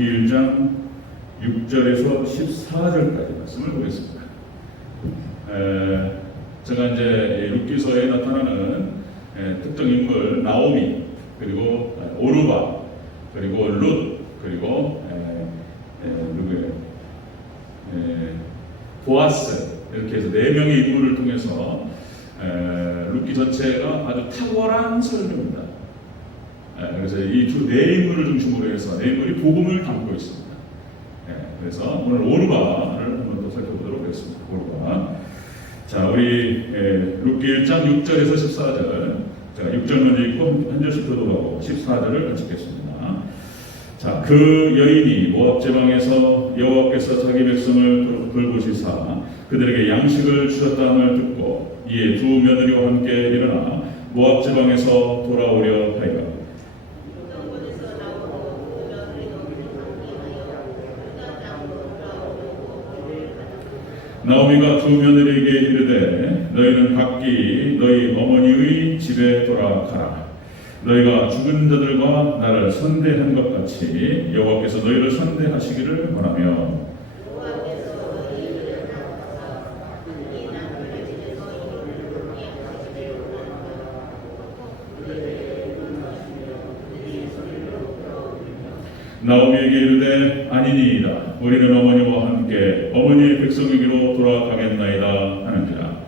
룻기 1장 6절에서 14절까지 말씀을 보겠습니다. 제가 이제 룻기서에 나타나는 특정 인물 나오미, 그리고 오르바, 그리고 룻, 그리고 누구예요? 보아스, 이렇게 해서 4명의 인물을 통해서 룻기 전체가 아주 탁월한 설명입니다. 그래서 이 네 인물을 중심으로 해서 네 인물이 복음을 담고 있습니다. 그래서 오늘 오르바를 한번 더 살펴보도록 하겠습니다. 오르바. 자, 우리 룻기 1장 6절에서 14절. 자, 6절 먼저 읽고 한 절씩 들어가고 14절을 같이 읽겠습니다. 자, 그 여인이 모압 지방에서 여호와께서 자기 백성을 돌보시사 그들에게 양식을 주셨다함을 듣고 이에 두 며느리와 함께 일어나 모압 지방에서 돌아오려 하여 나오미가 두 며느리에게 이르되 너희는 각기 너희 어머니의 집에 돌아가라. 너희가 죽은 자들과 나를 선대한 것 같이 여호와께서 너희를 선대하시기를 원하며 나오미에게 이르되 아니니이다. 우리는 어머니와 함께 어머니의 백성에게로 돌아가겠나이다 하는지라.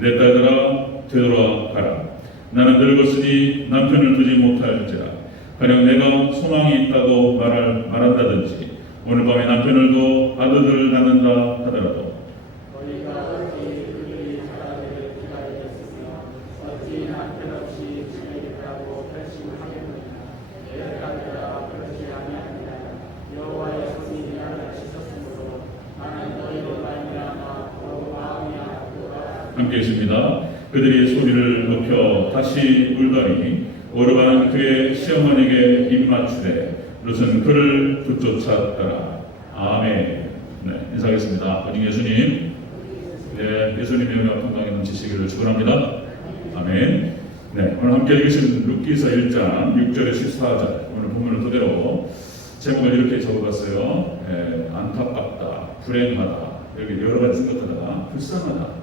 내 딸들아 되돌아가라. 나는 늙었으니 남편을 두지 못할지라. 가령 내가 소망이 있다고 말한다든지 오늘 밤에 남편을 둬 아들을 낳는다 하더라도 함께 있습니다. 그들이 소리를 높여 다시 울더니 오르바는 그의 시어머니에게 입맞추되 룻은 그를 붙쫓았더라. 아멘. 네, 인사하겠습니다. 오직 예수님, 네, 예수님의 영광 평강에 넘치시기를 축원합니다. 아멘. 네, 오늘 함께 읽으신 룻기서 1장 6절에 14절 오늘 본문을 토대로 제목을 이렇게 적어봤어요. 안타깝다, 불행하다, 여기 여러 가지 생각하다가 불쌍하다.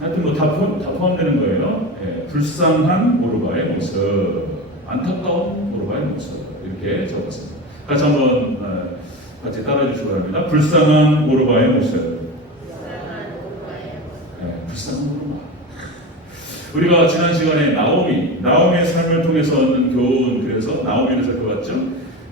하여튼 뭐 다 포함되는 거예요. 불쌍한 오르바의 모습, 안타까운 오르바의 모습 이렇게 적었습니다. 같이 한번 같이 따라해 주시기 바랍니다. 불쌍한 오르바의 모습. 불쌍한 오르바. 우리가 지난 시간에 나오미의 삶을 통해서 얻는 교훈, 그래서 나오미를 살펴봤죠.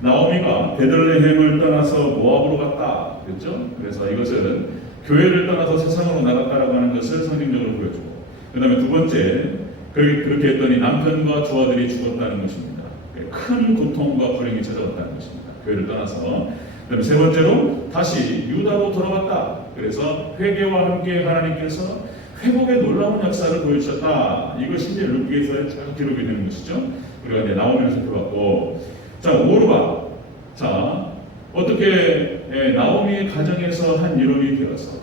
나오미가 베들레헴을 떠나서 모압으로 갔다 그랬죠. 그래서 이것은 교회를 떠나서 세상으로 나갔다라고 하는 것을 상징적으로 보여주고, 그 다음에 두 번째, 그렇게 했더니 남편과 두 아들이 죽었다는 것입니다. 큰 고통과 불행이 찾아왔다는 것입니다. 교회를 떠나서. 그 다음에 세 번째로 다시 유다로 돌아왔다. 그래서 회개와 함께 하나님께서 회복의 놀라운 역사를 보여주셨다. 이것이 이제 룻기서에 쭉 기록이 되는 것이죠. 우리가 이제 나오미를 살펴봤고, 자, 오르바. 자, 어떻게 나오미의 가정에서 한 이론이 되어서,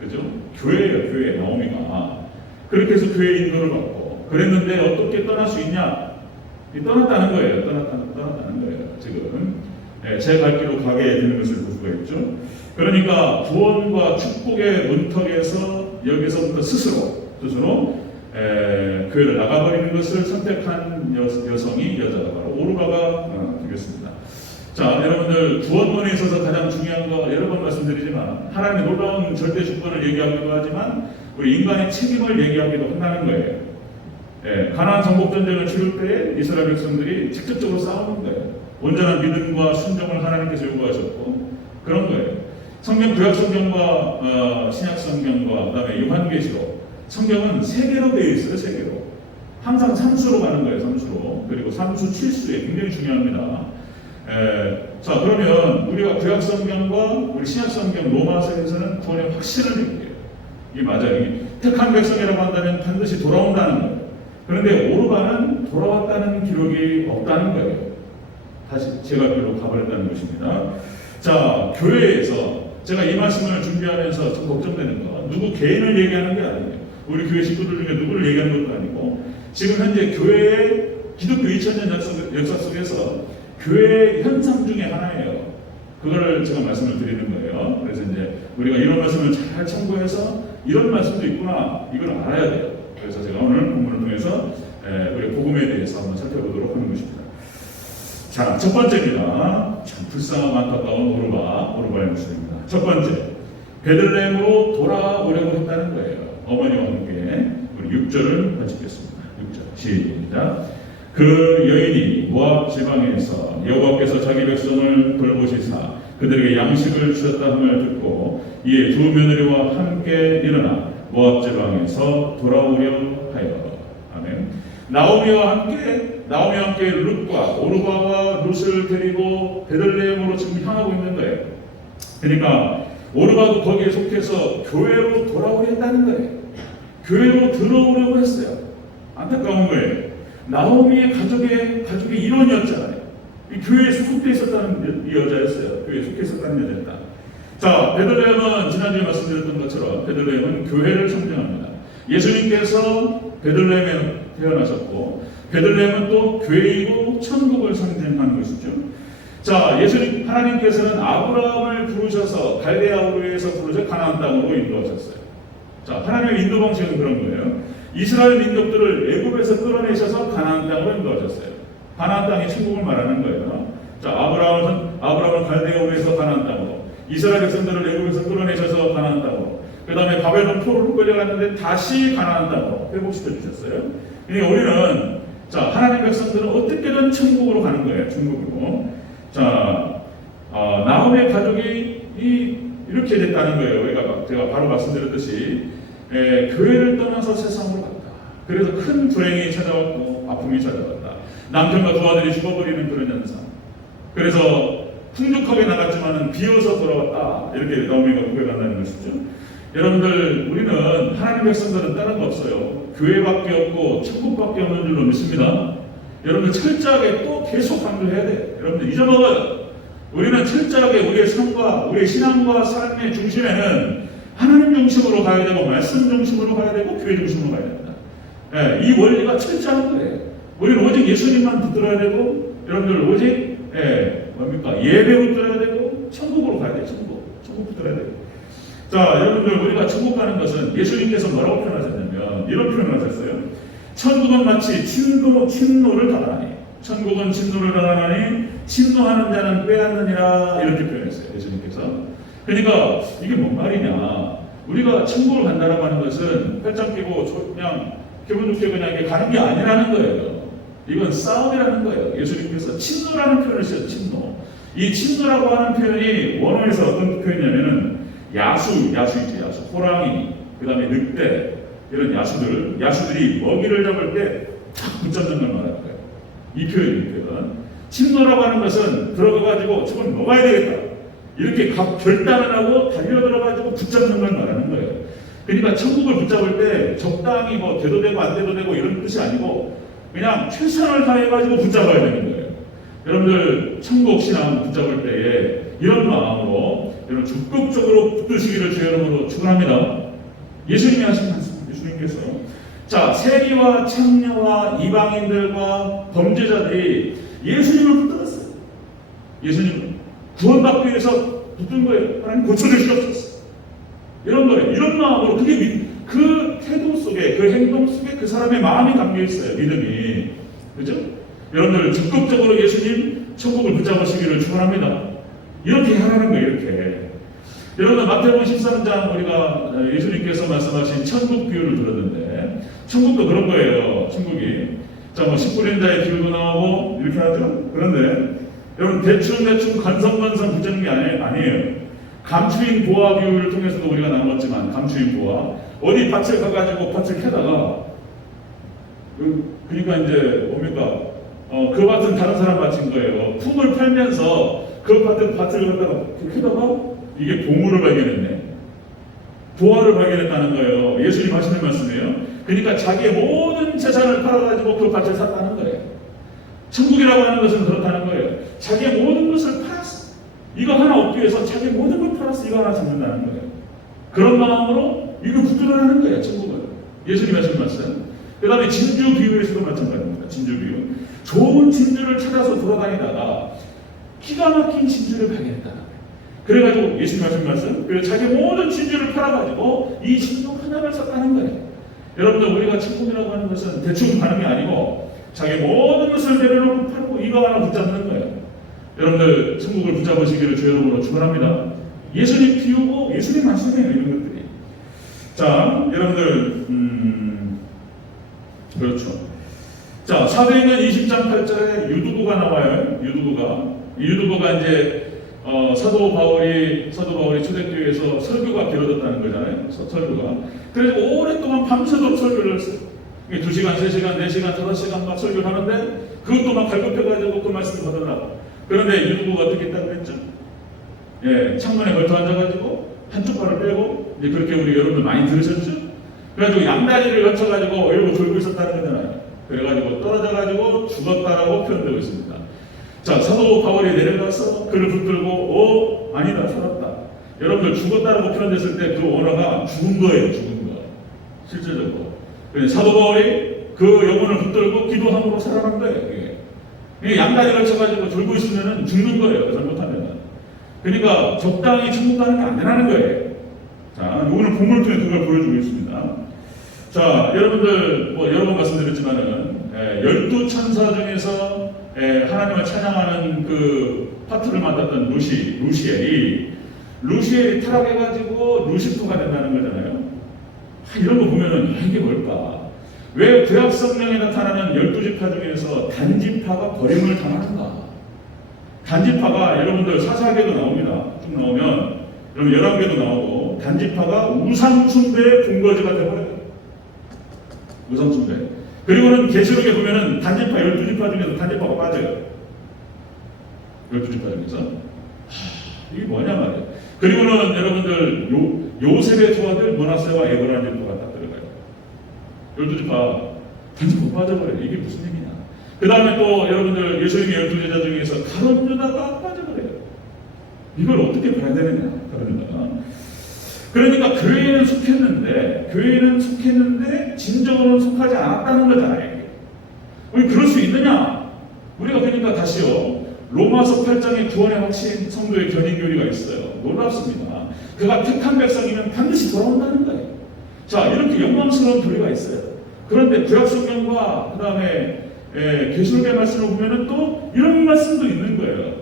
그죠? 교회예요, 교회. 나오미가 그렇게 해서 교회 인도를 받고 그랬는데 어떻게 떠날 수 있냐? 떠났다는 거예요. 떠났다는 거예요. 지금 제 갈 길로 가게 되는 것을 볼 수가 있죠. 그러니까 구원과 축복의 문턱에서 여기서부터 스스로 교회를 나가버리는 것을 선택한 여자가 바로 오르바가 되겠습니다. 자, 여러분들 구원론에 있어서 가장 중요한 거 여러 번 말씀드리지만 하나님의 놀라운 절대 주권을 얘기하기도 하지만 우리 인간의 책임을 얘기하기도 한다는 거예요. 가나안 정복 전쟁을 치를 때 이스라엘 백성들이 직접적으로 싸우는 거예요. 온전한 믿음과 순종을 하나님께서 요구하셨고 그런 거예요. 성경 구약 성경과 신약 성경과 그다음에 요한계시록 성경은 세 개로 되어 있어요. 세 개로 항상 삼수로 가는 거예요. 삼수로. 그리고 삼수 칠수에 굉장히 중요합니다. 자, 그러면 우리가 구약 성경과 우리 신약 성경 로마서에서는 구원의 확신을 얘기해요. 이게 맞아요. 택한 백성이라고 한다면 반드시 돌아온다는 거예요. 그런데 오르바는 돌아왔다는 기록이 없다는 거예요. 다시 제가 길로 가버렸다는 것입니다. 자, 교회에서 제가 이 말씀을 준비하면서 좀 걱정되는 거, 누구 개인을 얘기하는 게 아니에요. 우리 교회 식구들 중에 누구를 얘기하는 것도 아니고, 지금 현재 교회의 기독교 2000년 역사 속에서 교회의 현상 중에 하나예요. 그거를 제가 말씀을 드리는 거예요. 그래서 이제 우리가 이런 말씀을 잘 참고해서 이런 말씀도 있구나, 이걸 알아야 돼요. 그래서 제가 오늘 본문을 통해서 우리 복음에 대해서 한번 살펴보도록 하는 것입니다. 자, 첫 번째입니다. 참 불쌍하고 안타까운 오르바의 모습입니다. 첫 번째, 베들레헴으로 돌아오려고 했다는 거예요. 어머니와 함께 우리 6절을 같이 읽겠습니다. 6절 시작. 그 여인이 모압 지방에서 여호와께서 자기 백성을 돌보시사 그들에게 양식을 주셨다 함을 듣고 이에 두 며느리와 함께 일어나 모압 지방에서 돌아오려 하여. 아멘. 나오미와 함께 룻과 오르바와 룻을 데리고 베들레헴으로 지금 향하고 있는 거예요. 그러니까 오르바도 거기에 속해서 교회로 돌아오려 했다는 거예요. 교회로 들어오려고 했어요. 안타까운 거예요. 나오미의 가족의 일원이었잖아요. 이 교회에 속해 있었다는 이 여자였어요. 교회에 속해 있었다는 여자였다. 자, 베들레헴은 지난주에 말씀드렸던 것처럼 베들레헴은 교회를 상징합니다. 예수님께서 베들레헴에 태어나셨고 베들레헴은 또 교회이고 천국을 상징하는 것이죠. 자, 하나님께서는 아브라함을 부르셔서 갈대아 우르에서 부르셔 가나안 땅으로 인도하셨어요. 자, 하나님의 인도 방식은 그런 거예요. 이스라엘 민족들을 애굽에서 끌어내셔서 가나안 땅으로 인도하셨어요. 가나안 땅이 천국을 말하는 거예요. 자, 아브라함을 갈대아 우르에서 가나안 땅으로, 이스라엘 백성들을 애굽에서 끌어내셔서 가나안 땅으로, 그 다음에 바벨론 포로로 끌려갔는데 다시 가나안 땅으로 회복시켜 주셨어요. 그러니까 우리는 자, 하나님 백성들은 어떻게든 천국으로 가는 거예요. 천국으로. 자, 나오미의 가족이 이렇게 됐다는 거예요. 제가 바로 말씀드렸듯이 교회를 떠나서 세상으로 갔다. 그래서 큰 불행이 찾아왔고 아픔이 찾아왔다. 남편과 두 아들이 죽어버리는 그런 현상. 그래서 풍족하게 나갔지만 비어서 돌아왔다. 이렇게 나오미가 고백한다는 것이죠. 여러분들, 우리는 하나님 백성들은 다른 거 없어요. 교회밖에 없고 천국밖에 없는 줄로 믿습니다. 여러분들 철저하게 또 계속 강조해야 돼요. 여러분들 잊어먹어요. 우리는 철저하게 우리의 삶과 우리의 신앙과 삶의 중심에는 하나님 중심으로 가야 되고 말씀 중심으로 가야 되고 교회 중심으로 가야 됩니다. 이 원리가 철저한 거예요. 우리는 오직 예수님만 붙들어야 되고 여러분들 오직 예배 붙들어야 되고 천국으로 가야 돼요. 천국 붙들어야 돼요. 자, 여러분들, 우리가 천국 가는 것은 예수님께서 뭐라고 표현하셨냐면 이런 표현을 하셨어요. 천국은 마치 침노를 당하나니, 천국은 침노를 당하나니 침노하는 자는 빼앗느니라, 이렇게 표현했어요. 예수님께서. 그러니까 이게 뭔 말이냐, 우리가 천국을 간다라고 하는 것은 팔짱 끼고 그냥 기분 좋게 그냥 이렇게 가는 게 아니라는 거예요. 이건 싸움이라는 거예요. 예수님께서 침노라는 표현을 쓰셨어요. 침노. 이 침노라고 하는 표현이 원어에서 어떤 표현이냐면은 야수이지, 호랑이, 그 다음에 늑대, 이런 야수들이 먹이를 잡을 때 탁 붙잡는 걸 말하는 거예요. 이 표현. 침노라고 하는 것은 들어가가지고 저건 먹어야 되겠다, 이렇게 결단을 하고 달려들어가지고 붙잡는 걸 말하는 거예요. 그러니까 천국을 붙잡을 때 적당히 뭐 돼도 되고 안 돼도 되고 이런 뜻이 아니고 그냥 최선을 다해가지고 붙잡아야 되는 거예요. 여러분들, 천국 신앙 붙잡을 때에 이런 마음으로 여러분 적극적으로 붙드시기를 주의 이름으로 축원합니다. 예수님이 하신 말씀, 예수님께서 자, 세리와 창녀와 이방인들과 범죄자들이 예수님을 붙들었어요. 예수님 구원받기 위해서 붙든 거예요. 하나님 고쳐주시옵소서. 이런 거예요. 이런 마음으로 그 태도 속에, 그 행동 속에 그 사람의 마음이 담겨 있어요. 믿음이. 그죠? 여러분들 적극적으로 예수님 천국을 붙잡으시기를 축원합니다. 이렇게 하라는 거예요. 이렇게. 여러분, 마태복음 13장 우리가 예수님께서 말씀하신 천국 비유를 들었는데 천국도 그런 거예요. 천국이. 자, 뭐 10분인 자의 비유도 나오고 이렇게 하죠. 그런데 여러분, 대충 간성간성 붙잡는 게 아니에요. 감추인 보화 비유를 통해서도 우리가 나눴지만, 감추인 보화, 어디 밭을 가가지고 밭을 캐다가 그러니까 이제 뭡니까? 그 밭은 다른 사람 밭인 거예요. 품을 팔면서 그 밭을 갖다가 캐다가 이게 보물을 발견했네. 보화를 발견했다는 거예요. 예수님 하시는 말씀이에요. 그러니까 자기의 모든 재산을 팔아가지고 그 밭을 샀다는 거예요. 천국이라고 하는 것은 그렇다는 거예요. 자기의 모든 것을 팔았어. 이거 하나 얻기 위해서 자기 모든 걸 팔아서 이거 하나 잡는다는 거예요. 그런 마음으로 이거 붙들어야 하는 거예요, 천국을. 예수님 말씀하셨어요. 그 다음에 진주 비유에서도 마찬가지입니다. 진주 비유. 좋은 진주를 찾아서 돌아다니다가 기가 막힌 진주를 발견했다. 그래가지고 예수님 말씀, 그래서 자기 모든 진주를 팔아가지고 이 진주 하나를 샀다는 거예요. 여러분들, 우리가 천국이라고 하는 것은 대충 가는 게 아니고 자기 모든 것을 내려놓고 팔고 이거 하나 붙잡는 거예요. 여러분들, 천국을 붙잡으시기를 주 여러분으로 축원합니다. 예수님 비우고 예수님 말씀이에요, 이런 것들이. 자, 여러분들, 그렇죠. 자, 사도행전 20장 8절에 유두부가 나와요. 유두부가 이제 사도 바울이 초대교회에서 설교가 길어졌다는 거잖아요. 설교가. 그래서 오랫동안 밤새도록 설교를 했어요. 2시간, 3시간, 4시간, 5시간 막 설교를 하는데 그것도 막 갈급해가지고 그 말씀을 받으라고. 그런데 유두부가 어떻게 했다고 그랬죠? 예, 창문에 걸터 앉아가지고 한쪽 발을 빼고, 이제 그렇게 우리 여러분들 많이 들으셨죠? 그래가지고 양다리를 걸쳐가지고 이러고 졸고 있었다는 거잖아요. 그래가지고 떨어져가지고 죽었다라고 표현되고 있습니다. 자, 사도 바울이 내려가서 그를 붙들고, 아니다, 살았다. 여러분들, 죽었다라고 표현됐을 때 그 언어가 죽은 거예요, 죽은 거. 실제적으로. 사도 바울이 그 영혼을 붙들고 기도함으로 살아난 거예요. 이게 양다리 걸쳐가지고 졸고 있으면 죽는 거예요, 잘못하면. 그러니까 적당히 천국 가는 게 안 되는 거예요. 자, 오늘 본문을 통해 그걸 보여주고 있습니다. 자, 여러분들, 여러 번 말씀드렸지만은, 12천사 중에서 하나님을 찬양하는 그 파트를 맡았던 루시엘이 타락해가지고 루시퍼가 된다는 거잖아요. 이런 거 보면은 이게 뭘까? 왜 구약 성경에 나타나는 12지파 중에서 단지파가 버림을 당하는가? 단지파가 여러분들 사사기에도 나옵니다. 쭉 나오면 여러분 열왕기에도 나오고, 단지파가 우상숭배의 본거지가 되어버려요. 우상숭배. 그리고는 계시록에 보면은 단지파 12지파 중에서 단지파가 빠져요. 12지파 중에서. 이게 뭐냐 말이에요. 그리고는 여러분들 요셉의 두 아들 머나세와 에브라임 지파가 딱 들어가요. 12지파 단지파 빠져버려요. 이게 무슨 얘기냐. 그 다음에 또 여러분들 예수님의 12제자 중에서 가룟 유다가 빠져버려요. 이걸 어떻게 봐야 되느냐. 가룟 유다가. 그러니까 교회에는 속했는데 진정으로는 속하지 않았다는 거잖아요. 우리 그럴 수 있느냐? 우리가 그러니까 다시요, 로마서 8장의 구원의 확신 성도의 견인 교리가 있어요. 놀랍습니다. 그가 택한 백성이면 반드시 돌아온다는 거예요. 자, 이렇게 영광스러운 교리가 있어요. 그런데 구약 성경과 그 다음에 계시록의 말씀을 보면은 또 이런 말씀도 있는 거예요.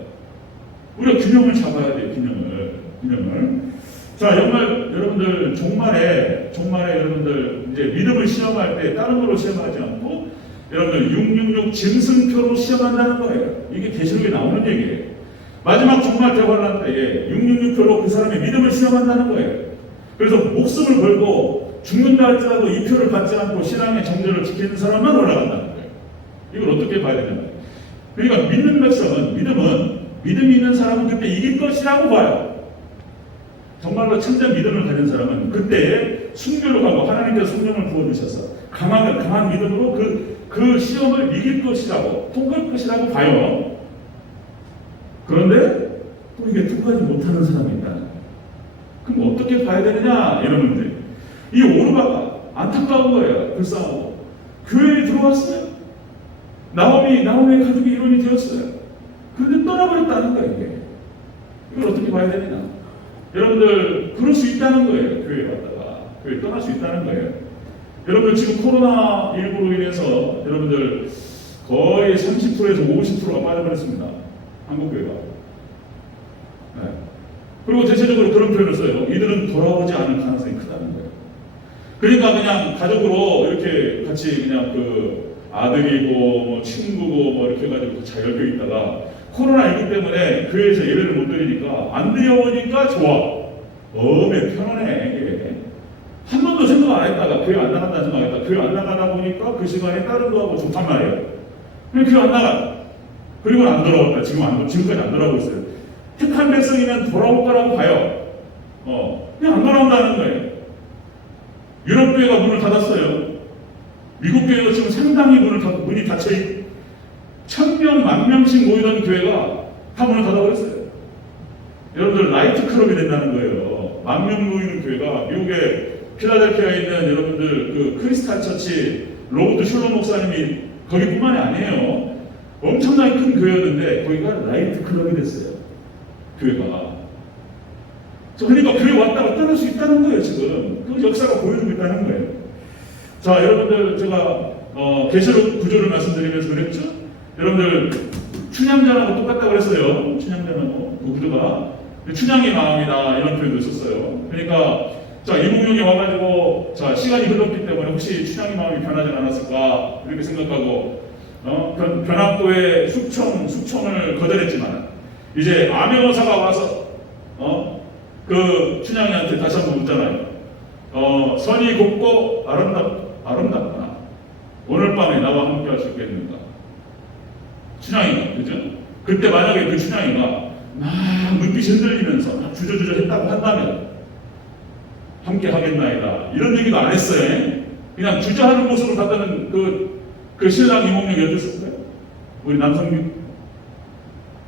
우리가 균형을 잡아야 돼요. 균형을. 자, 정말 여러분들 종말에 여러분들 이제 믿음을 시험할 때 다른 걸로 시험하지 않고 여러분들 666 짐승표로 시험한다는 거예요. 이게 계시록에 나오는 얘기예요. 마지막 종말 대환란 때에 666표로 그 사람의 믿음을 시험한다는 거예요. 그래서 목숨을 걸고 죽는다 할지라도 이 표를 받지 않고 신앙의 정절을 지키는 사람만 올라간다는 거예요. 이걸 어떻게 봐야 되냐. 그러니까 믿는 백성은, 믿음이 있는 사람은 그때 이길 것이라고 봐요. 정말로 참된 믿음을 가진 사람은 그때 순교를 가고 하나님께서 성령을 부어주셔서 강한 믿음으로 그 시험을 이길 것이라고, 통과할 것이라고 봐요. 그런데 또 이게 통과하지 못하는 사람이 있다는 거예요. 그럼 어떻게 봐야 되느냐, 여러분들. 이 오르바가 안타까운 거예요. 불쌍하고. 교회에 들어왔어요. 나오미의 가족이 일원이 되었어요. 그런데 떠나버렸다는 거예요, 이게. 이걸 어떻게 봐야 되느냐. 여러분들, 그럴 수 있다는 거예요. 교회에 갔다가. 교회에 떠날 수 있다는 거예요. 여러분들, 지금 코로나19로 인해서 여러분들 거의 30%에서 50%가 빠져버렸습니다. 한국교회가. 네. 그리고 대체적으로 그런 표현을 써요. 이들은 돌아오지 않을 가능성이 크다는 거예요. 그러니까 그냥 가족으로 이렇게 같이 그냥 그 아들이고 뭐 친구고 뭐 이렇게 해가지고 잘 엮여 있다가 코로나19 때문에 교회에서 예배를 못 드리니까 안 드려오니까 좋아. 편안해. 이게. 한 번도 생각 안 했다가 교회 안 나간다 생각했다. 교회 안 나가다 보니까 그 시간에 다른 거 하고 좋단 말이에요. 그냥 교회 안 나가. 그리고 안 돌아왔다. 지금까지 안 돌아오고 있어요. 택한 백성이면 돌아올 거라고 봐요. 그냥 안 돌아온다는 거예요. 유럽 교회가 문을 닫았어요. 미국 교회가 지금 상당히 문이 닫혀있고 1000명, 10,000명씩 모이던 교회가 다 문을 닫아버렸어요. 여러분들 나이트 클럽이 된다는 거예요. 만명 모이는 교회가 미국의 필라델피아에 있는 여러분들 그 크리스탈 처치 로버트 슐러 목사님이 거기뿐만이 아니에요. 엄청나게 큰 교회였는데 거기가 나이트 클럽이 됐어요. 교회가. 그러니까 교회 왔다가 떠날 수 있다는 거예요. 지금 그 역사가 보여주고 있다는 거예요. 자, 여러분들 제가 계시록 구조를 말씀드리면서 그랬죠. 여러분들 춘향전하고 똑같다고 그랬어요. 춘향전하고 그 구조가 춘향의 마음이다 이런 표현도 썼어요. 그러니까 자, 이몽룡이 와가지고 자, 시간이 흘렀기 때문에 혹시 춘향의 마음이 변하지 않았을까 이렇게 생각하고 변학도의 숙청을 거절했지만 이제 암행어사가 와서 그 춘향이한테 다시 한번 묻잖아요. 선이 곱고 아름답구나. 오늘 밤에 나와 함께 할 수 있겠는가? 춘향이가, 그죠? 그때 만약에 그 춘향이가 막 눈빛이 흔들리면서 막 주저주저 했다고 한다면 함께 하겠나이다. 이런 얘기도 안 했어요. 그냥 주저하는 모습을 봤다는 그 신랑 이몽룡이 어땠을까요? 우리 남자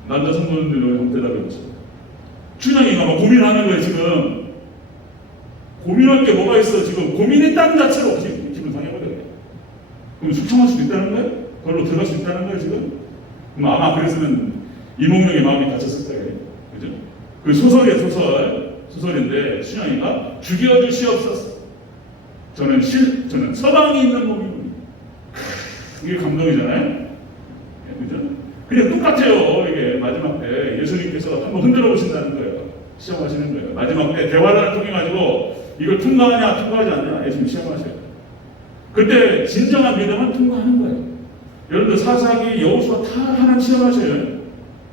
성도님들 왜 대답했죠? 춘향이가 막 고민하는 거예요, 지금. 고민할 게 뭐가 있어, 지금. 고민했다는 자체로 기분 상해버려요. 그럼 숙청할 수도 있다는 거예요? 그걸로 들어갈 수 있다는 거예요, 지금? 그럼 아마 그랬으면 이몽룡의 마음이 닫혔을 거예요. 그죠? 그 소설인데, 춘향이가 죽여주시옵소서. 저는 서방이 있는 몸이군요. 이게 감동이잖아요? 그죠? 그냥 똑같아요. 이게 마지막 때 예수님께서 한번 흔들어 보신다는 거예요. 시험하시는 거예요. 마지막 때 대화를 통해 가지고 이걸 통과하냐 통과하지 않냐 예수님 시험하셔요. 그때 진정한 믿음은 통과하는 거예요. 여러분들 사사기 여호수아 다 하나님 시험하셔요.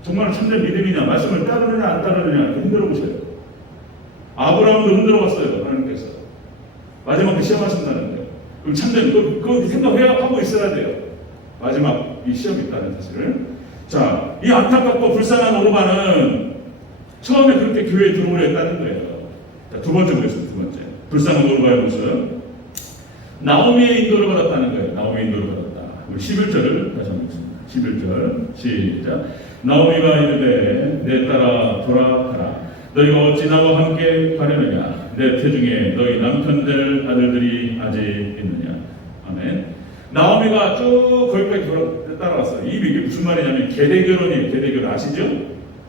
정말 참된 믿음이냐 말씀을 따르느냐 안 따르느냐 이렇게 흔들어 보셔요. 아브라함도 흔들어 봤어요. 하나님께서 마지막 때 시험하신다는 거예요. 그럼 참된 그 생각하고 있어야 돼요. 마지막 이 시험이 있다는 사실을. 자, 이 안타깝고 불쌍한 오르반은 처음에 그렇게 교회에 들어오려 했다는 거예요. 자, 두 번째 보겠습니다. 두 번째. 불쌍한 오르반의 모습. 나오미의 인도를 받았다는 거예요. 나오미의 인도를 받았다. 우리 11절을 다시 한번 보겠습니다. 11절. 시작. 나오미가 이르되 내 딸아 돌아가라. 너희가 어찌 나와 함께 가려느냐. 내 태중에 너희 남편 될 아들들이 아직 있느냐. 아멘. 나오미가 쭉 거기까지 따라왔어요. 이게 무슨 말이냐면 계대결혼이에요. 계대결혼 아시죠?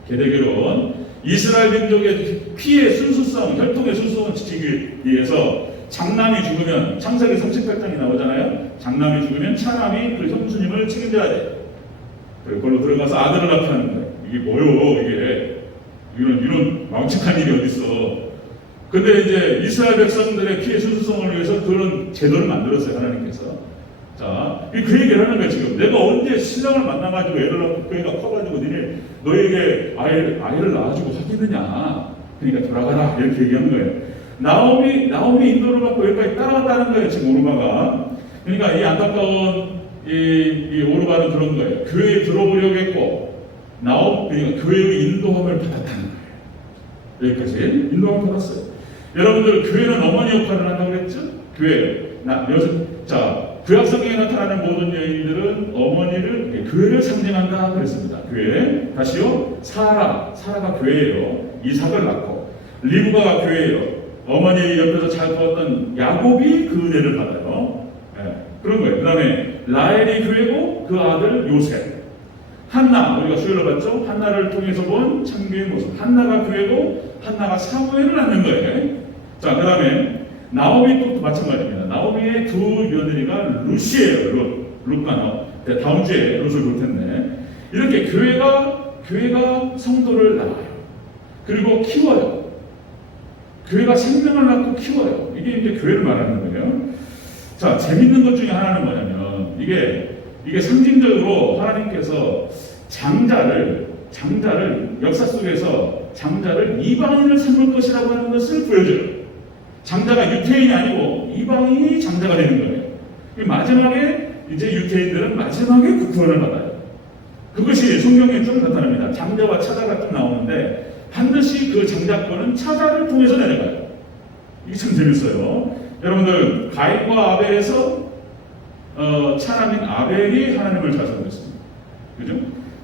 계대결혼. 이스라엘 민족의 피의 순수성, 혈통의 순수성을 지키기 위해서 장남이 죽으면 창세기 38장이 나오잖아요. 장남이 죽으면 차남이 그 형수님을 책임져야 돼. 그걸로 들어가서 아들을 낳게 하는 거예요. 이게 뭐요? 이런 망측한 일이 어디 있어? 근데 이제 이스라엘 백성들의 피의 순수성을 위해서 그런 제도를 만들었어요. 하나님께서. 자, 그 얘기를 하는 거예요, 지금. 내가 언제 신랑을 만나가지고 애를 낳고 그 애가 커가지고 너에게 아이를 낳아주고 하겠느냐. 그러니까 돌아가라. 이렇게 얘기하는 거예요. 나오미 인도를 받고 여기까지 따라갔다는 거예요, 지금 오르바가. 그러니까 이 안타까운 이 오르바는 그런 거예요. 교회에 들어보려고 했고, 그러니까 교회의 인도함을 받았다는 거예요. 여기까지 인도함을 받았어요. 여러분들, 교회는 어머니 역할을 한다고 그랬죠? 구약 성경에 나타나는 모든 여인들은 어머니를 교회를 상징한다 그랬습니다. 교회. 다시요. 사라가 교회예요. 이삭을 낳고 리브가가 교회예요. 어머니 옆에서 잘 도왔던 야곱이 그 은혜를 받아요. 네, 그런 거예요. 그 다음에 라헬이 교회고 그 아들 요셉. 한나 우리가 수요일을 봤죠. 한나를 통해서 본 창조의 모습. 한나가 교회고 한나가 사무엘을 낳는 거예요. 자, 그 다음에 나오미 또 마찬가지입니다. 나오미의 두 며느리가 룻이에요. 룻과 다음 주에 룻을 볼 텐데 이렇게 교회가 성도를 낳아요. 그리고 키워요. 교회가 생명을 낳고 키워요. 이게 이제 교회를 말하는 거예요. 자, 재밌는 것 중에 하나는 뭐냐면 이게 상징적으로 하나님께서 장자를 역사 속에서 장자를 이방인을 삼을 것이라고 하는 것을 보여줘요. 장자가 유태인이 아니고 이방인이 장자가 되는 거예요. 마지막에 이제 유태인들은 마지막에 그 구원을 받아요. 그것이 성경에 좀 나타납니다. 장자와 차자가 좀 나오는데 반드시 그 장자권은 차자를 통해서 내려가요. 이게 참 재밌어요. 여러분들 가인과 아벨에서 차남인 아벨이 하나님을 자성했습니다. 그죠?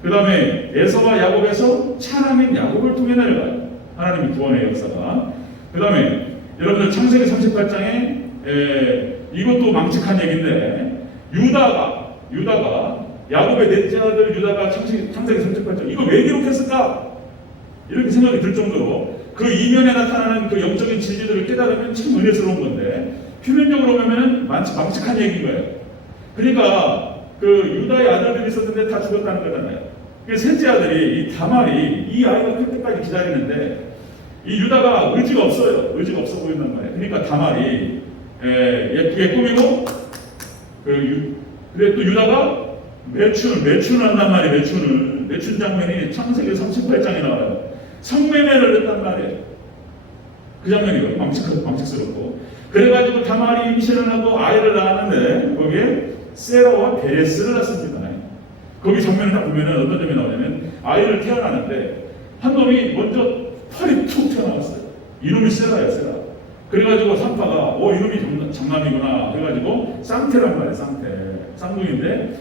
그 다음에 에서와 야곱에서 차남인 야곱을 통해 내려가요. 하나님의 구원의 역사가. 그 다음에 여러분들 창세기 38장에 이것도 망측한 얘기인데 유다가 야곱의 넷째 아들 유다가 창세기 38장 이거 왜 기록했을까? 이렇게 생각이 들 정도로 그 이면에 나타나는 그 영적인 진리들을 깨달으면 참 은혜스러운 건데 표면적으로 보면은 망측한 얘기인 거예요. 그러니까 그 유다의 아들들이 있었는데 다 죽었다는 거잖아요. 그 셋째 아들이 이 다말이 이 아이가 클 때까지 기다리는데 이 유다가 의지가 없어요. 의지가 없어 보인단 말이에요. 그러니까 다말이 예쁘게 꾸미고 그래 또 유다가 매춘을 한단 말이에요. 매춘 장면이 창세기 38장에 나와요. 성매매를 했단 말이에요. 그 장면이 망측스럽고 그래가지고 다말이 임신을 하고 아이를 낳았는데 거기에 세라와 베레스를 낳습니다. 거기 장면을 딱 보면은 어떤 점이 나오냐면 아이를 태어나는데 한 놈이 먼저 팔이 툭 튀어나왔어요. 이놈이 세라예요, 세라. 그래가지고 산파가 이놈이 장남이구나 해가지고 쌍태란 말이에요, 쌍태. 쌍둥이인데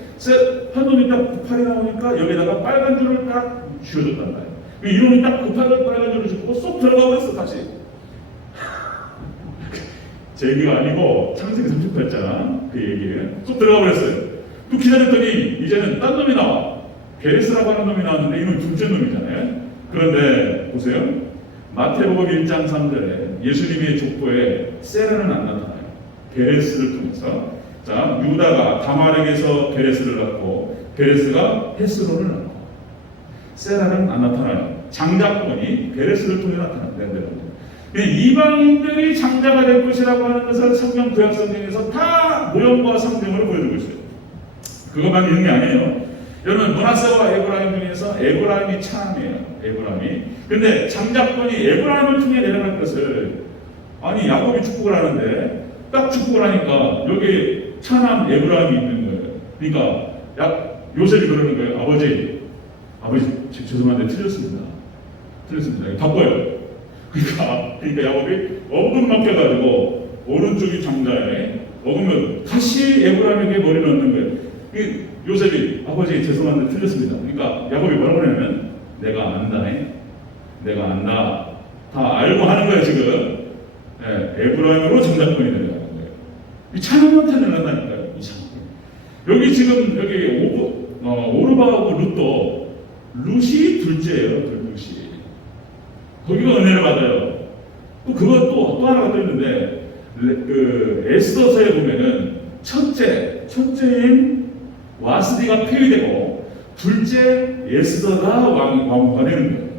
한 놈이 딱 팔이 나오니까 여기다가 빨간 줄을 딱 쥐어줬단 말이에요. 이놈이 딱 그 빨간 줄을 쥐고 쏙 들어가고 있어, 다시. 제 얘기가 아니고 창세기 38장 그 얘기예요. 쏙 들어가 버렸어요. 또 기다렸더니 이제는 딴 놈이 나와. 베레스라고 하는 놈이 나왔는데 이놈이 둘째 놈이잖아요. 그런데 보세요. 마태복음 1장 3절에 예수님의 족보에 세라는 안 나타나요. 베레스를 통해서. 자, 유다가 다말에게서 베레스를 낳고 베레스가 헤스론을 낳고 세라는 안 나타나요. 장자권이 베레스를 통해 나타난다. 이방인들이 장자가 될 것이라고 하는 것을 성경 구약 성경에서 다 모형과 성경으로 보여주고 있어요. 그것만 있는 게 아니에요. 여러분 므낫세와 에브라임 중에서 에브라임이 차남이에요. 에브라임이. 근데 장자권이 에브라임을 통해 내려갈 것을 아니 야곱이 축복을 하는데 딱 축복을 하니까 여기 차남 에브라임이 있는 거예요. 그러니까 요셉이 그러는 거예요. 아버지 죄송한데 틀렸습니다. 바꿔요. 그러니까 야곱이 어금 맡겨가지고 오른쪽이 장자에 어금을 다시 에브라임에게 머리를 얹는 거예요. 요셉이 아버지 죄송한데 틀렸습니다. 그러니까 야곱이 뭐라고 하냐면 내가 안다. 다 알고 하는 거예요 지금. 에브라임으로 장자권이 내려가는 거예요. 이 차남한테 내려간다니까요. 이 차남. 여기 지금 오르바하고 룻이 둘째예요. 룻이. 거기가 은혜를 받아요. 또 그것도 하나가 또 있는데 그 에스더서에 보면은 첫째인 와스디가 폐위되고 둘째 에스더가 왕후가 되는 거예요.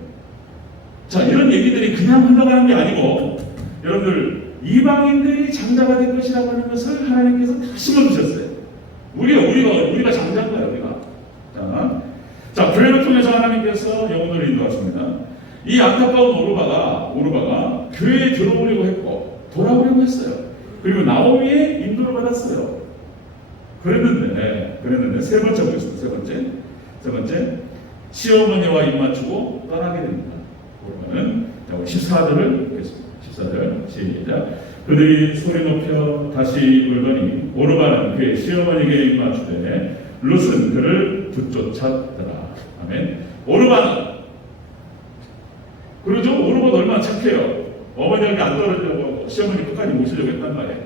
자, 이런 얘기들이 그냥 흘러가는 게 아니고 여러분들 이방인들이 장자가 될 것이라고 하는 것을 하나님께서 다 심어주셨어요. 우리가 장자인 거예요. 우리가. 자, 교회를 통해서 하나님께서 영혼을 인도하십니다. 이 안타까운 오르바가 교회에 들어오려고 했고 돌아오려고 했어요. 그리고 나오미의 인도를 받았어요. 그랬는데 세 번째 보겠습니다. 세 번째 시어머니와 입맞추고 떠나게 됩니다. 오르바는 14절을 보겠습니다. 14절 시작. 그들이 소리 높여 다시 울더니 오르바는 그의 시어머니에게 입맞추되 룻은 그를 붙쫓았더라. 아멘. 오르바는 그러죠? 오르바도 얼마나 착해요. 어머니에게 안 떨어지려고 하고 시어머니 끝까지 모시려고 했단 말이에요.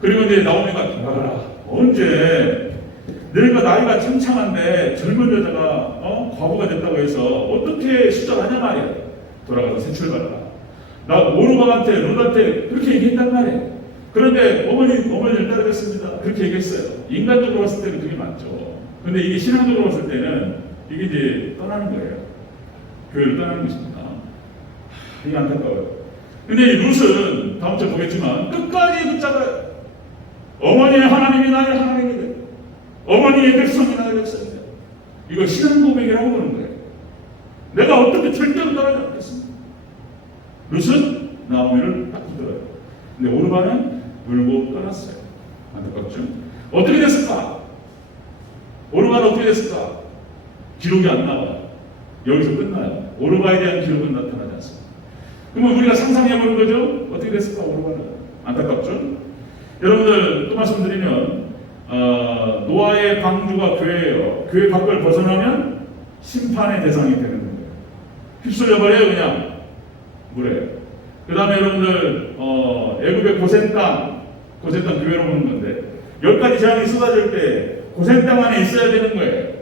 그리고 이제 나오미가 봐라. 언제 내가 나이가 창창한데 젊은 여자가 과부가 됐다고 해서 어떻게 수절하냐 말이에요. 돌아가서 새 출발하라. 나 오르바한테 룻한테 그렇게 얘기했단 말이에요. 그런데 어머니를 따르겠습니다. 그렇게 얘기했어요. 인간적으로 봤을 때는 그게 맞죠. 근데 이게 신앙적으로 봤을 때는 이게 이제 떠나는 거예요. 교회를 떠나는 것입니다. 이게 안타까워요. 근데 이 룻은 다음 주에 보겠지만 끝까지 붙잡아요. 어머니의 하나님이 나의 하나님이래. 어머니의 백성이 나의 백성이래. 이거 신앙 고백이라고 그러는 거예요. 내가 어떻게 절대로 떠나지 않겠습니다. 룻은 나오미를 딱 붙들어요. 근데 오르바는 물고 떠났어요. 안타깝죠? 어떻게 됐을까? 오르바는 어떻게 됐을까? 기록이 안 나와요. 여기서 끝나요. 오르바에 대한 기록은 나타나지 않습니다. 그러면 우리가 상상해보는 거죠? 어떻게 됐을까? 오르바는. 안타깝죠? 여러분들 또 말씀드리면 노아의 방주가 교회예요. 교회 밖을 벗어나면 심판의 대상이 되는 거예요. 휩쓸려버려요 그냥. 물에. 그 다음에 여러분들 애굽의 고센 땅 교회로 보는 건데 10가지 재앙이 쏟아질 때 고센 땅 안에 있어야 되는 거예요.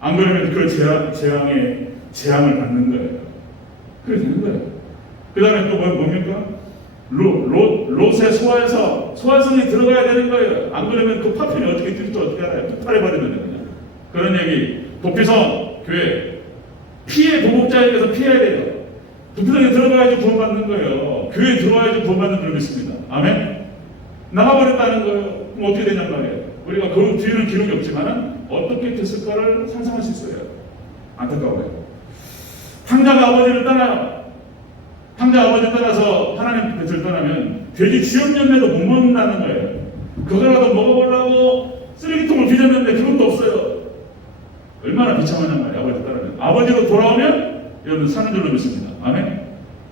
안 그러면 그 재앙을 받는 거예요. 그래 되는 거예요. 그 다음에 또 뭡니까? 롯의 소활성에 들어가야 되는 거예요. 안 그러면 그 파편이 어떻게 뛸지 어떻게 알아요? 폭발해버리면 됩니다. 그런 얘기. 도피성 교회 피해 보복자에게서 피해야 돼요. 도피성에 들어가야지 구원받는 거예요. 교회에 들어와야지 구원받는 줄 믿습니다. 아멘? 나가버렸다는 거예요. 그럼 어떻게 되냔 말이에요. 우리가 그 뒤에는 기록이 없지만 어떻게 됐을까를 상상할 수 있어요. 안타까워요. 탕자가 아버지를 떠나요. 탕자 아버지 떠나서 하나님 곁을 떠나면 돼지 쥐염년매도 못 먹는다는 거예요. 그거라도 먹어보려고 쓰레기통을 뒤졌는데 그것도 없어요. 얼마나 비참하냔 말이에요. 아버지 떠나면. 아버지로 돌아오면 여러분 사는 줄로 믿습니다. 아멘?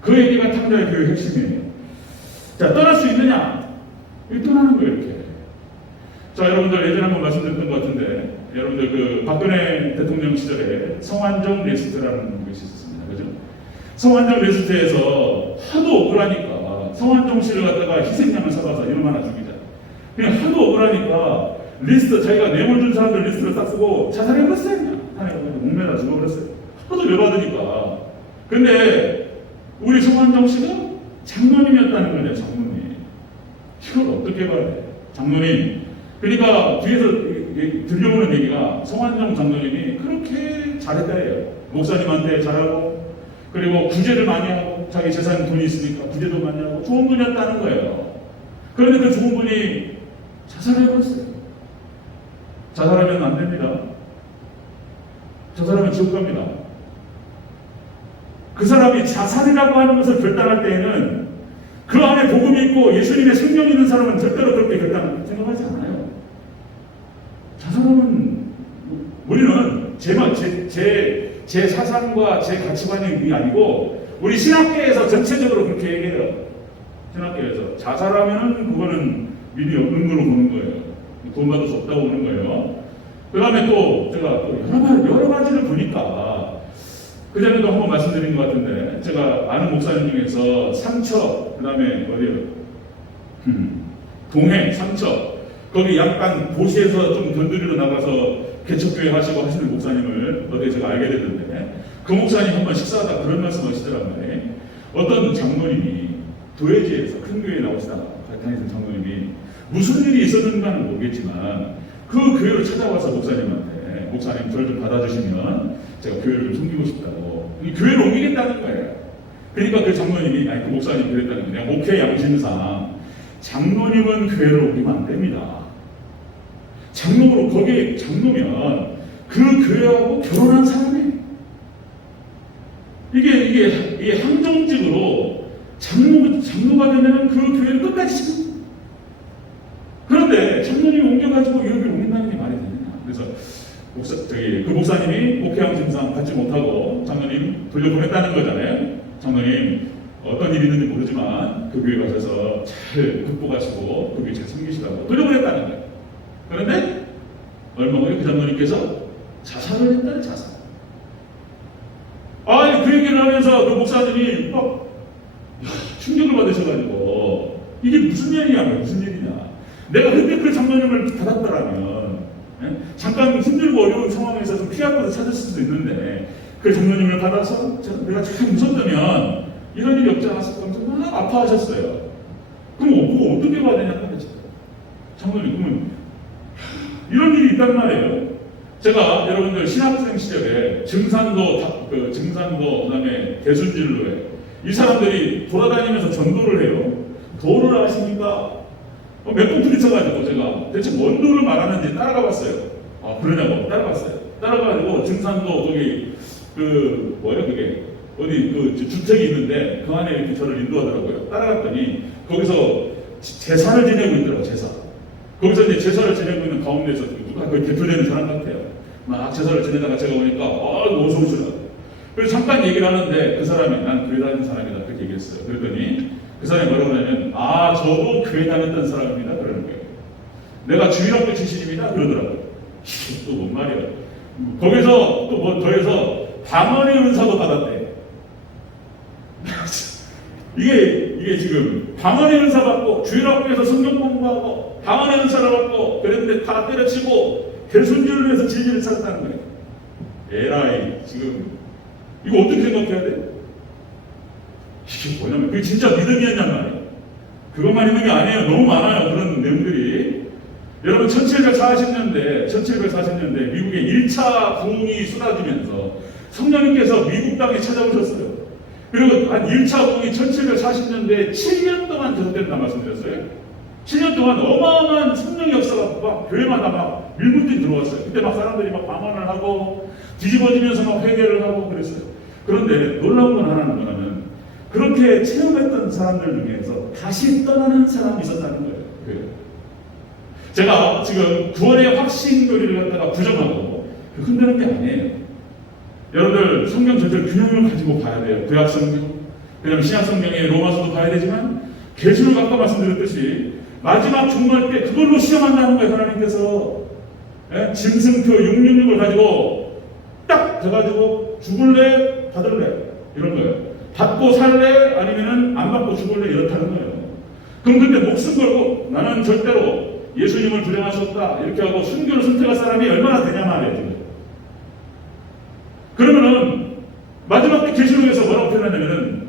그 얘기가 탕자의 교회의 핵심이에요. 자, 떠날 수 있느냐? 왜 떠나는 거예요, 이렇게. 자, 여러분들 예전에 한번 말씀드렸던 것 같은데 여러분들 그 박근혜 대통령 시절에 성완종 리스트라는 것이 있었습니다. 그죠? 성완종 리스트에서 하도 억울하니까 성완종 씨를 갖다가 희생양을 잡아서 이름 하나 죽이자. 그냥 하도 억울하니까 리스트 자기가 뇌물 준 사람들 리스트를 딱 쓰고 자살해버렸어요. 그냥 하나가 목매다 죽어버렸어요. 하도 열받으니까. 근데 우리 성완종 씨가 장로님이었다는 거예요. 장로님. 이걸 어떻게 봐야 돼? 장로님. 그러니까 뒤에서 들려오는 얘기가 성완종 장로님이 그렇게 잘했다예요. 목사님한테 잘하고 그리고 구제를 많이 하고 자기 재산 돈이 있으니까 구제도 많이 하고 좋은 분이었다는 거예요. 그런데 그 좋은 분이 자살해버렸어요. 자살하면 안 됩니다. 자살하면 지옥 갑니다. 그 사람이 자살이라고 하는 것을 결단할 때에는 그 안에 복음이 있고 예수님의 생명이 있는 사람은 절대로 그렇게 생각하지 않아요. 자살하면 우리는 제 사상과 제 가치관이 아니고 우리 신학계에서 전체적으로 그렇게 얘기해요. 신학계에서 자살하면은 그거는 믿음이 없는 걸로 보는 거예요. 돈 받을 수 없다고 보는 거예요. 그 다음에 또 제가 또 여러 가지를 보니까 그 전에도 한번 말씀드린 것 같은데 제가 아는 목사님 중에서 삼척 그 다음에 어디요? 동해 삼척 거기 약간 도시에서 좀 변두리로 나가서 개척교회 하시고 하시는 목사님을 어디에 제가 알게 됐는데 그 목사님 한번 식사하다 그런 말씀 하시더란 말이에요. 어떤 장로님이 도예지에서 큰 교회에 나오시다가 다니던 장로님이 무슨 일이 있었는가는 모르겠지만 그 교회를 찾아와서 목사님한테 목사님 저를 좀 받아주시면 제가 교회를 좀 섬기고 싶다고 이 교회를 옮기겠다는 거예요. 그러니까 그 장로님이 아니 그 목사님 그랬다는 거예요. 목회 양심상 장로님은 교회를 옮기면 안 됩니다. 장로로 거기에 장로면 그 교회하고 결혼한 사람이에요. 이게 항정직으로 장로가 되면 그 교회를 끝까지 지금. 그런데 장로님이 옮겨가지고 여기를 옮긴다는 게 말이 되느냐. 그래서 그 목사님이 목회양 증상 받지 못하고 장로님 돌려보냈다는 거잖아요. 장로님 어떤 일이 있는지 모르지만 그 교회 가셔서 잘 극복하시고 그 교회 잘 섬기시라고 돌려보냈다는 거예요. 그런데 얼마 후에 그 장로님께서 자살을 했다는 자살. 그 얘기를 하면서 그 목사님이 막 충격을 받으셔가지고 이게 무슨 일이냐 무슨 일이냐. 내가 그때 그 장로님을 받았더라면 잠깐 힘들고 어려운 상황에서 좀 피할 곳을 찾을 수도 있는데 그 장로님을 받아서 내가 참 무섭다면 이런 일이 없지 않았을까 하면서 막 아파하셨어요. 그럼 뭐 어떻게 봐야 되냐 하죠. 장로님 그러면 이런 일이 있단 말이에요. 제가 여러분들 신학생 시절에 증산도 그다음에 대순진로에 이 사람들이 돌아다니면서 전도를 해요. 도를 아십니까? 몇 번 부딪혀가지고 제가 대체 뭔 도를 말하는지 따라가 봤어요. 그러냐고 따라갔어요. 따라가지고 증산도 거기 그게 어디 그 주택이 있는데 그 안에 이렇게 저를 인도하더라고요. 따라갔더니 거기서 제사를 지내고 있더라고요. 제사. 거기서 이제 제사를 지내고 있는 가운데서 누가 거의 대표되는 사람 같아요. 막 제사를 지내다가 제가 보니까 너무 소리치더라고요. 그래서 잠깐 얘기를 하는데 그 사람이 난 교회 다니는 사람이다 그렇게 얘기했어요. 그랬더니 그 사람이 뭐라고 하냐면 저도 교회 다녔던 사람입니다 그러는 거예요. 내가 주일학교 출신입니다 그러더라고요. 이게 또 뭔 말이야. 거기서 또 뭐 더해서 방언의 은사도 받았대. 이게 지금 방언의 은사 받고 주일학교에서 성경 공부하고 방언의 은사를 받고 그랬는데 다 때려치고 대순절을 위해서 진리를 찾았다는 거예요. 에라이 지금 이거 어떻게 생각해야 돼? 이게 뭐냐면 그게 진짜 믿음이었냔 말이에요. 그것만 있는 게 아니에요. 너무 많아요. 그런 내용들이. 여러분 1740년대 미국에 1차 부흥이 쏟아지면서 성령님께서 미국 땅에 찾아오셨어요. 그리고 한 1차 부흥이 1740년대에 7년 동안 계속된다 말씀드렸어요. 7년 동안 어마어마한 성령 역사가 막 교회마다 막 밀물들이 들어왔어요. 그때 막 사람들이 막 방언을 하고 뒤집어지면서 막 회개를 하고 그랬어요. 그런데 놀라운 건 하나는 뭐냐면 그렇게 체험했던 사람들 중에서 다시 떠나는 사람이 있었다는 거예요. 제가 지금 구원의 확신 교리를 갖다가 부정하고 흔드는 게 아니에요. 여러분들 성경 전체를 균형을 가지고 봐야 돼요. 구약 성경, 그다음 신약 성경의 로마서도 봐야 되지만 계시록 아까 말씀드렸듯이 마지막 종말 때 그걸로 시험한다는 거예요. 하나님께서 짐승표 666을 가지고 딱 돼가지고 죽을래 받을래 이런 거예요. 받고 살래 아니면은 안 받고 죽을래 이렇다는 거예요. 그럼 그때 목숨 걸고 나는 절대로 예수님을 부정할 수 없다 이렇게 하고 순교를 선택할 사람이 얼마나 되냐 말이에요. 그러면은 마지막 때 계시록에서 뭐라고 표현하냐면은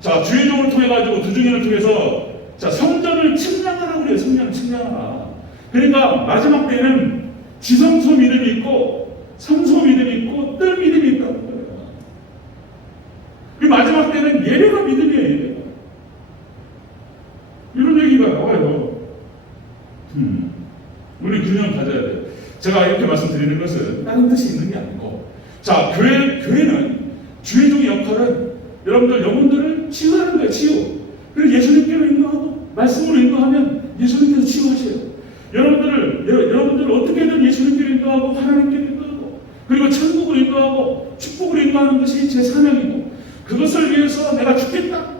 자 주의종을 통해 가지고 두 증인을 통해서 자 성전을 측량하라 그래요. 성전을 측량하라. 그러니까 마지막 때는 지성소 믿음이 있고 성소 믿음이 있고 뜰 믿음이 있다는 거예요. 그 마지막 때는 예배가 믿음이에요. 예배가. 이런 얘기가 나와요. 우리 균형 가져야 돼요. 제가 이렇게 말씀드리는 것은 다른 뜻이 있는 게 아니고 자 교회는 주의종의 역할은 여러분들 영혼들을 치유하는 거예요. 치유. 그리고 예수님께로 인도하고 말씀으로 인도하면 예수님께서 치유하셔요. 여러분들을 어떻게든 예수님께로 인도하고 하나님께로 인도하고 그리고 천국으로 인도하고 축복으로 인도하는 것이 제 사명이고 그것을 위해서 내가 죽겠다.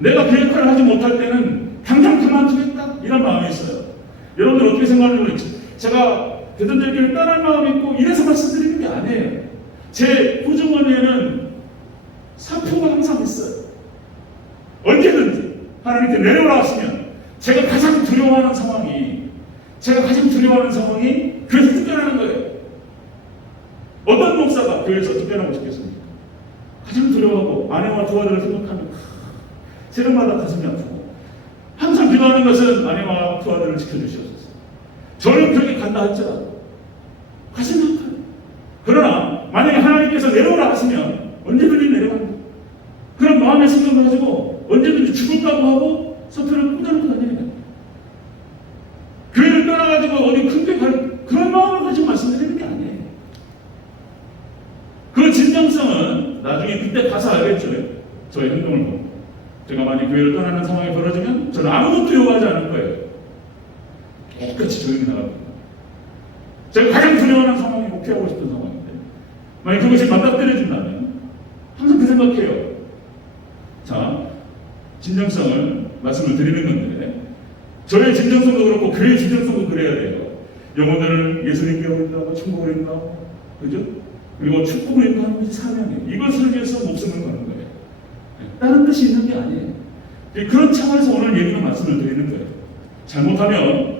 내가 그 역할을 하지 못할 때는 당장 그만두겠다. 이런 마음이 있어요. 여러분들 어떻게 생각하는지 제가 대전절기를 떠날 마음이 있고 이래서 말씀드리는 게 아니에요. 제 호주머니에는 사표가 항상 있어요. 언제든지 하나님께 내려오라 하시면 제가 가장 두려워하는 상황이 교회에서 쫓겨나는 거예요. 어떤 목사가 교회에서 쫓겨나고 싶겠습니까? 가장 두려워하고 아내와 두 아들을 생각하면 새벽마다 가슴이 아프고 항상 기도하는 것은 아내와 두 아들을 지켜주시옵소서. 저는 그렇게 간다 할지라도 가슴이 아파요. 그러나 만약에 하나님께서 내려오라 하시면 언제든지 내려갑니다. 그런 마음의 생각을 가지고 언제든지 죽을까고 하고 서편을 꽂아놓고 다니는 거예요. 교회를 떠나가지고 어디 큰데 갈 그런 마음을 가지고 말씀드리는 게 아니에요. 그 진정성은 나중에 그때 가서 알겠죠. 저의 행동을 보고. 제가 만약 교회를 떠나는 상황이 벌어지면 저는 아무것도 요구하지 않을 거예요. 깨끗이 조용히 나갑니다. 제가 가장 두려워하는 상황이 목회하고 싶은 상황인데 만약 그것이 맞닥뜨려진다면 항상 그 생각해요. 자, 진정성을 말씀을 드리는 건데 저의 진정성도 그렇고 교회의 진정성도 그래야 돼요. 영혼들을 예수님께로 인도하고 천국으로 인도하고 그죠? 그리고 축복을 인도하는 것이 사명이에요. 이것을 위해서 목숨을 거는 거예요. 다른 뜻이 있는 게 아니에요. 그런 차원에서 오늘 예비는 말씀을 드리는 거예요. 잘못하면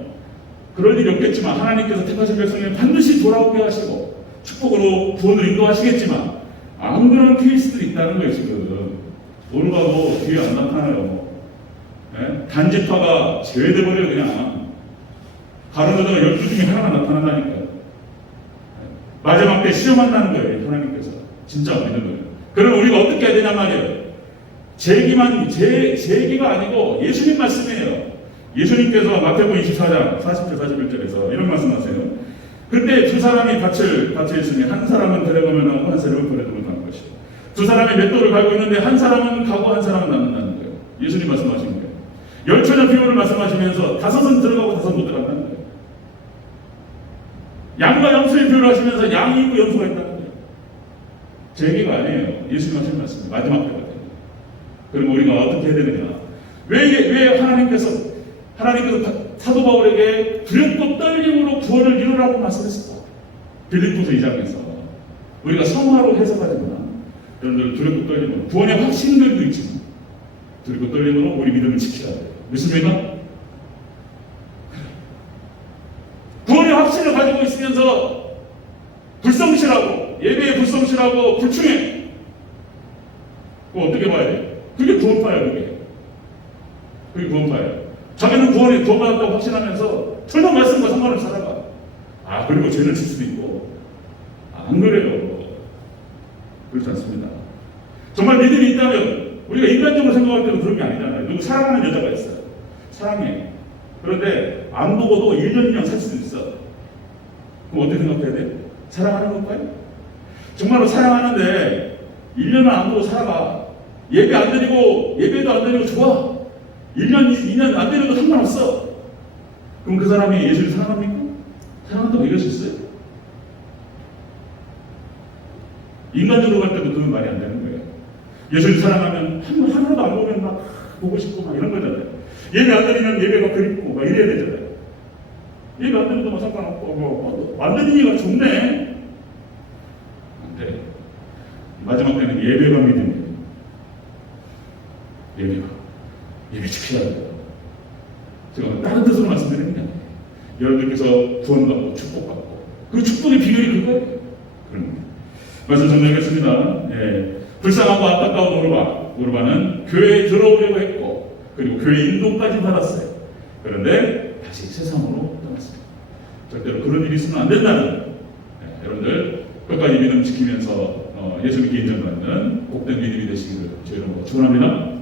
그럴 일이 없겠지만 하나님께서 택하신 백성에게 반드시 돌아오게 하시고 축복으로 구원을 인도하시겠지만 안 그런 케이스들이 있다는 거예요. 지금 오늘 가도 뒤에 안 나타나요. 네? 단지파가 제외돼버려요. 그냥 가르다가 12 중에 하나가 나타난다니까요. 마지막 때 시험한다는 거예요. 하나님께서 진짜 믿는 거예요. 그럼 우리가 어떻게 해야 되냐 말이에요. 제기가 아니고 예수님 말씀이에요. 예수님께서 마태복음 24장 40절 41절에서 이런 말씀하세요. 그때 두 사람이 갇혀 있으니 한 사람은 데려가면 나오고 한 사람은 버려두고 나는 것이요. 두 사람이 맷돌을 갈고 있는데 한 사람은 가고 한 사람은 남는다는 거예요. 예수님 말씀하신 거예요. 열처녀 비유를 말씀하시면서 다섯은 들어가고 다섯 못 들어간다는 거예요. 양과 염소의 비유를 하시면서 양이 있고 염소가 있다는 거예요. 제 얘기가 아니에요. 예수님 하신 말씀이에요. 마지막 때가 돼요. 그럼 우리가 어떻게 해야 되느냐? 왜 하나님께서 사도 바울에게 두렵고 떨림으로 구원을 이루라고 말씀했을까? 빌립보서 2장에서 우리가 성화로 해석하지만 여러분들 두렵고 떨림으로 구원의 확신들도 있지만 두렵고 떨림으로 우리 믿음을 지켜야 돼요. 믿습니까? 구원의 확신을 가지고 있으면서 불성실하고 예배에 불성실하고 불충해. 그거 어떻게 봐야 돼? 그게 구원파야. 그게 구원파야. 자기는 구원에 구원받았다고 확신하면서 설령 말씀과 상관없이 살아가. 그리고 죄를 질 수도 있고. 안 그래요. 그렇지 않습니다. 정말 믿음이 있다면 우리가 인간적으로 생각할 때도 그런 게 아니잖아요. 누구 사랑하는 여자가 있어요. 사랑해. 그런데 안 보고도 1년, 2년 살 수도 있어. 그럼 어떻게 생각해야 돼? 사랑하는 걸까요? 정말로 사랑하는데 1년을 안 보고 살아가. 예배 안 드리고 예배도 안 드리고 좋아. 1년, 2년 안 드려도 상관없어. 그럼 그 사람이 예수를 사랑합니까? 사랑한다고 얘기할 수 있어요? 인간적으로 갈 때도 그건 말이 안 되는 거예요. 예수를 사랑하면 하나도 안 보면 막 보고 싶고 막 이런 거잖아요. 예배 안 드리면 예배가 그립고 막 이래야 되잖아요. 예배 안 드리도 뭐 상관없고 안 드리니까 좋네. 안 돼. 마지막 때는 예배가 믿음이에요. 예배 지켜야 돼요. 제가 다른 뜻으로 말씀드립니다. 여러분들께서 구원받고 축복받고 그 축복의 비결이 그거예요. 그런 거예요. 말씀 정리하겠습니다. 불쌍하고 안타까운 오르바는 교회에 들어오려고 했고 그리고 교회 인도까지 받았어요. 그런데 다시 세상으로 떠났습니다. 절대로 그런 일이 있으면 안 된다는 여러분들 끝까지 믿음 지키면서 예수 믿기 인정받는 복된 믿음이 되시기를 저희 여러분 축원합니다.